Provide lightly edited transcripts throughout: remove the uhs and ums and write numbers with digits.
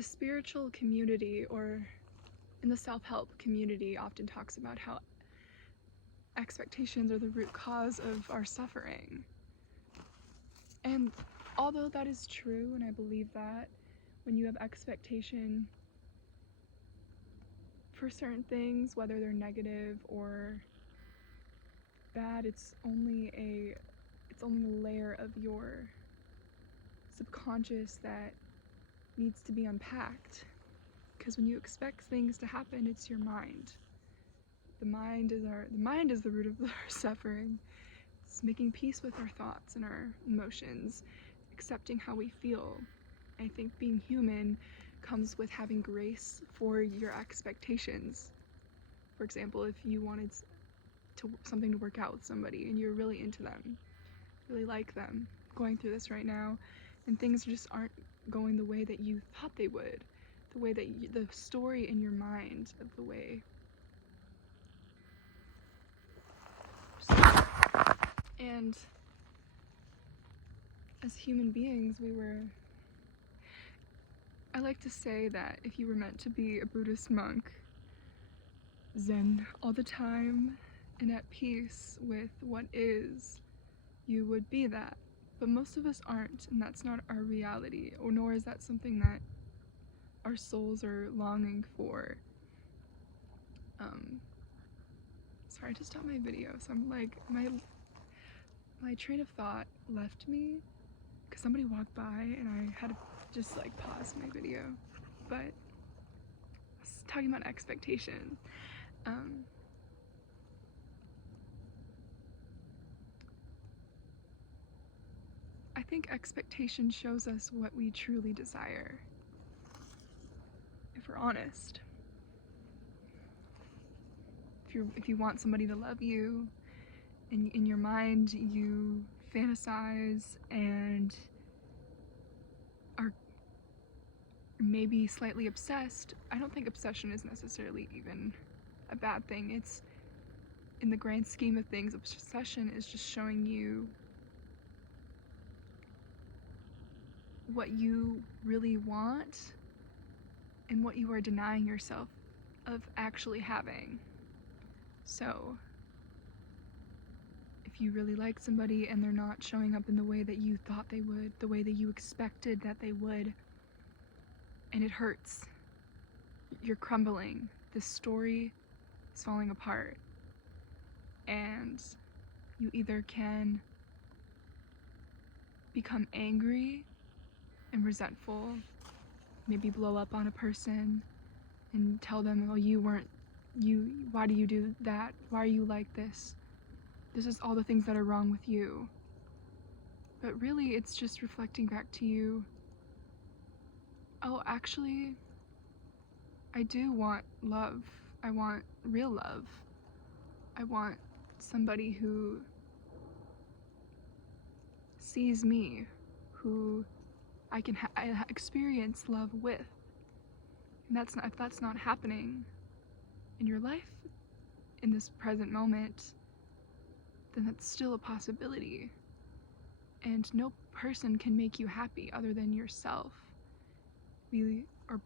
the spiritual community, or in the self-help community, often talks about how expectations are the root cause of our suffering. And although that is true, and I believe that when you have expectation for certain things, whether they're negative or bad, it's only a layer of your subconscious that needs to be unpacked. Because when you expect things to happen, it's your mind. The mind is the root of our suffering. It's making peace with our thoughts and our emotions, accepting how we feel. I think being human comes with having grace for your expectations. For example, if you wanted something to work out with somebody and you're really into them, really like them, going through this right now, and things just aren't going the way that you thought they would, the way that the story in your mind of the way. And as human beings, I like to say that if you were meant to be a Buddhist monk, Zen all the time and at peace with what is, you would be that. But most of us aren't, and that's not our reality, or nor is that something that our souls are longing for. Sorry, I just stopped my video, so I'm like, my train of thought left me because somebody walked by and I had to just like pause my video. But I was talking about expectation. I think expectation shows us what we truly desire, if we're honest. If you want somebody to love you, in your mind you fantasize and are maybe slightly obsessed. I don't think obsession is necessarily even a bad thing. It's, in the grand scheme of things, obsession is just showing you what you really want and what you are denying yourself of actually having. So if you really like somebody and they're not showing up in the way that you thought they would, the way that you expected that they would, and it hurts, you're crumbling, this story is falling apart, and you either can become angry and resentful, maybe blow up on a person and tell them, oh, why do you do that? Why are you like this? This is all the things that are wrong with you. But really, it's just reflecting back to you, oh, actually, I do want love. I want real love. I want somebody who sees me, who I can experience love with. And if that's not happening in your life in this present moment, then that's still a possibility. And no person can make you happy other than yourself. We are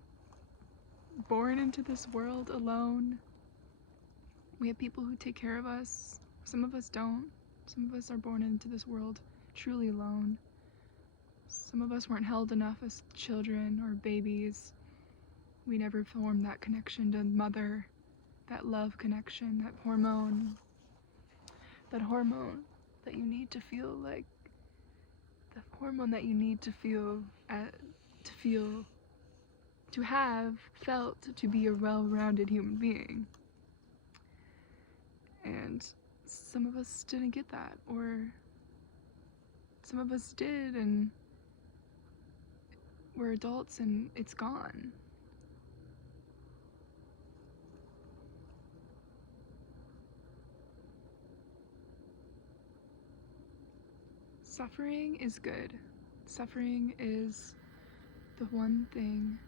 born into this world alone. We have people who take care of us. Some of us don't. Some of us are born into this world truly alone. Some of us weren't held enough as children or babies. We never formed that connection to mother, that love connection, that hormone that you need to feel like, the hormone that you need to have felt to be a well-rounded human being. And some of us didn't get that, or some of us did, and we're adults and it's gone. Suffering is good. Suffering is the one thing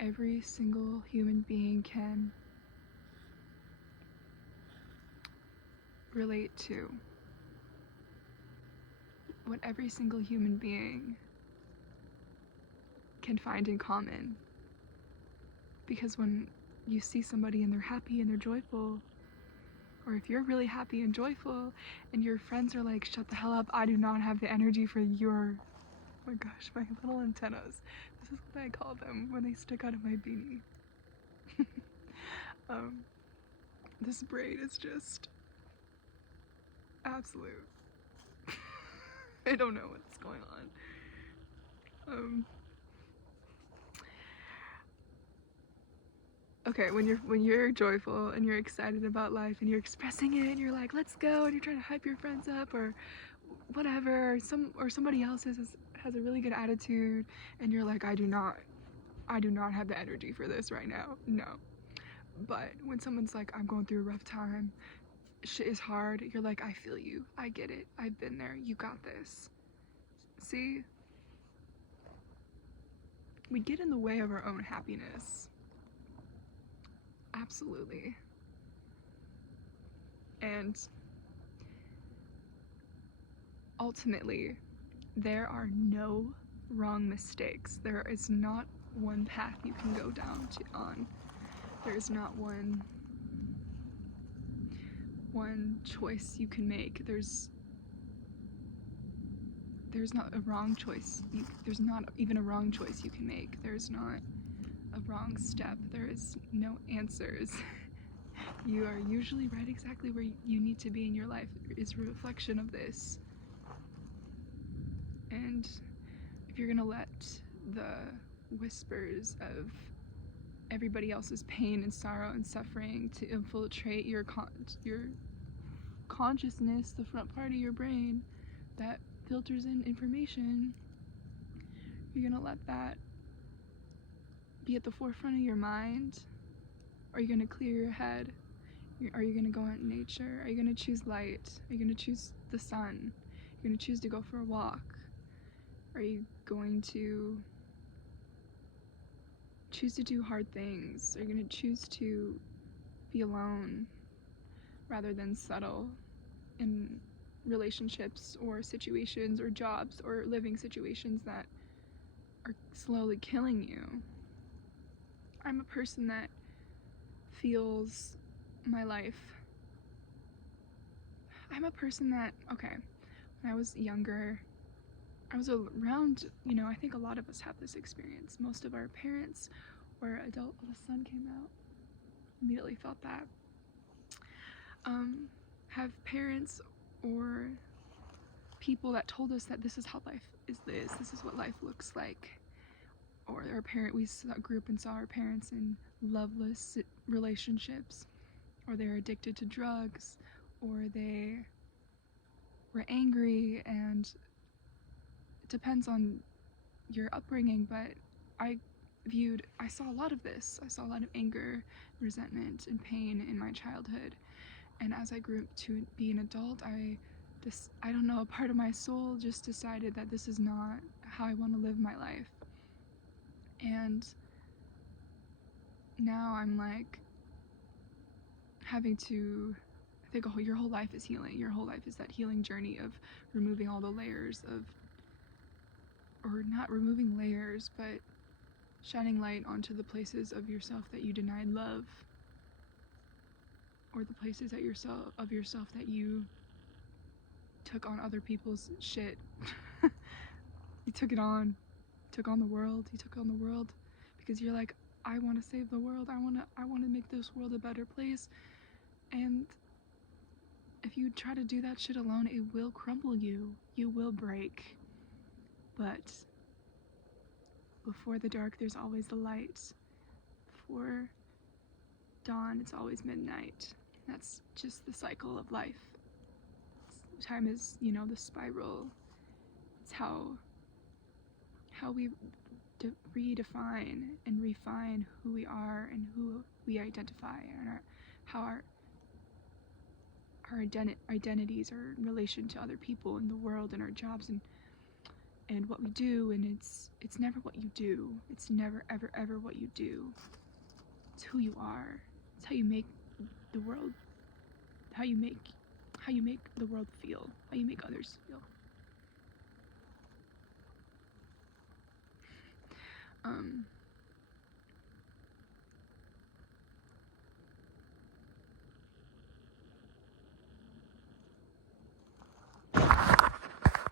every single human being can relate to. What every single human being can find in common. Because when you see somebody and they're happy and they're joyful, or if you're really happy and joyful and your friends are like, shut the hell up, I do not have the energy for your, oh my gosh, my little antennas. This is what I call them when they stick out of my beanie. This braid is just absolute. I don't know what's going on. Okay, when you're joyful and you're excited about life and you're expressing it and you're like, let's go, and you're trying to hype your friends up or whatever, or somebody else has a really good attitude and you're like, I do not have the energy for this right now. No. But when someone's like, I'm going through a rough time, shit is hard, you're like, I feel you, I get it, I've been there, you got this. See? We get in the way of our own happiness. Absolutely. And ultimately, there are no wrong mistakes. There is not one path you can go down on. There is not one choice you can make. There's not a wrong choice. There's not even a wrong choice you can make. There's not a wrong step. There is no answers. You are usually right exactly where you need to be in your life. Is a reflection of this. And if you're gonna let the whispers of everybody else's pain and sorrow and suffering to infiltrate your consciousness, the front part of your brain that filters in information, you're gonna let that be at the forefront of your mind? Are you gonna clear your head? Are you gonna go out in nature? Are you gonna choose light? Are you gonna choose the sun? You're gonna choose to go for a walk? Are you going to choose to do hard things? Are you gonna choose to be alone rather than settle in relationships or situations or jobs or living situations that are slowly killing you? I'm a person that feels my life. I'm a person that, okay, when I was younger, I was around, I think a lot of us have this experience. Most of our parents were adult. Oh, the sun came out. Immediately felt that. Have parents or people that told us that this is how life is. This is what life looks like. Or we grew up and saw our parents in loveless relationships, or they're addicted to drugs, or they were angry, and it depends on your upbringing, but I saw a lot of this. I saw a lot of anger, resentment, and pain in my childhood. And as I grew up to be an adult, I don't know, a part of my soul just decided that this is not how I want to live my life. And now I'm like having to, I think your whole life is healing. Your whole life is that healing journey of removing all the layers or not removing layers, but shining light onto the places of yourself that you denied love, or the places of yourself that you took on other people's shit. You took on the world. You took on the world because you're like, I want to save the world. I want to make this world a better place. And if you try to do that shit alone, it will crumble you. You will break. But before the dark, there's always the light. Before dawn, it's always midnight. That's just the cycle of life. Time is, the spiral. It's how we redefine and refine who we are and who we identify, and how our identities are in relation to other people in the world and our jobs and what we do. And it's never what you do. It's never ever what you do. It's who you are. It's how you make the world, how you make the world feel, how you make others feel. Um,